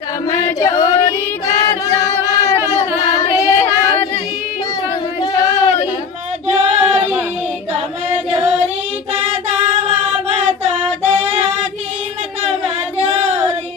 कमजोरी का दवा बता दे हकीम कमजोरी कमजोरी का दवा बता दे हकीम कमजोरी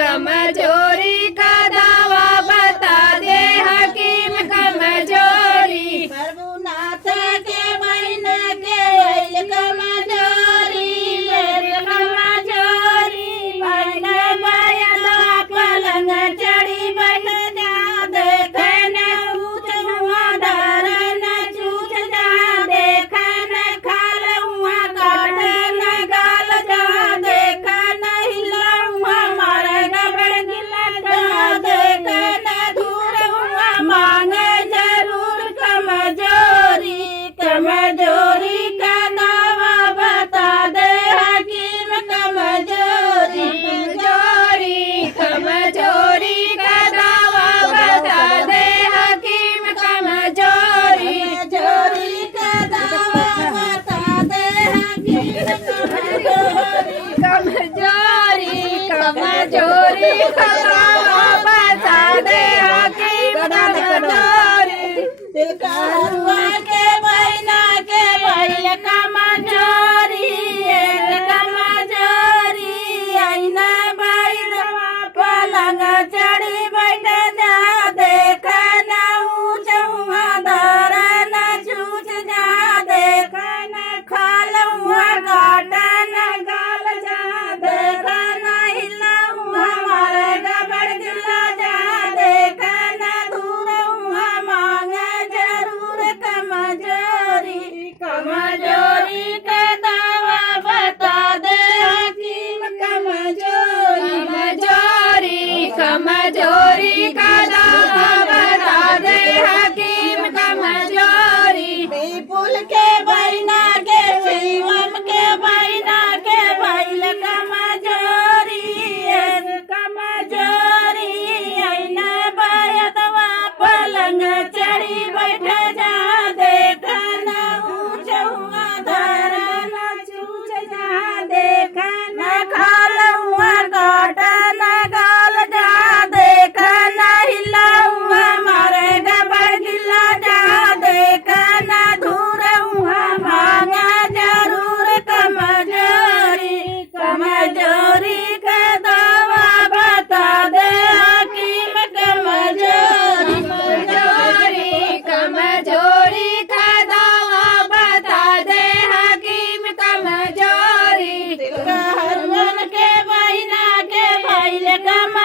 कमजोरी का दवा बता दे हकीम कमजोरी प्रभुनाथ के बहन के अइल कमजोरी मेरे कमजोरी बहन बयला पलंग चढ़ी बैठ जा देखे न ऊँच हुआ डर न चूच जा देखे न खाल हुआ काट न गाल जा देखे न हिला हुआ मार गबड़ गिला जा देखे न दूर हुआ मांगे जरूर कमजोरी कमजोरी का दवा बता दे हकीम कमजोरी कमजोरी का दवा बता दे हकीम कमजोरी कमजोरी का दवा बता दे हकीम कमजोरी कमजोरी का दवा बता दे हकीम कमजोरी करुआ के बहना के बैल कमजोरी कमजोरी अइना बैल पलंग चढ़ी बैठ जा देख न ऊँच हुआ दर न चूच जा देख न खाल हुआ काट न गाल जा देख न हिला हुआ मार गबड़ गिला जा देख न दूर हुआ मांगे जरूर कमजोरी कमजोरी का दवा बता दे हकीम कमजोरी कमजोरी का दवा बता दे हकीम कमजोरी पीपुल के बहना के शिवम के बहना के बैल कमजोरी कमजोरी अइना बयदवा पलंग चढ़ी बैठ जा देख न ऊँच हुआ धर न चूच जा देख न खाल हुआ काट न गाल जा देख न हिला हुआ मारे गबड़ गिला जा देख न दूर हुआ मांगा जरूर कमजोरी कमजोरी का दवा बता दे हकीम कमजोरी कमजोरी का दवा बता दे हकीम कमजोरी हरमन के बहिना के भैल कम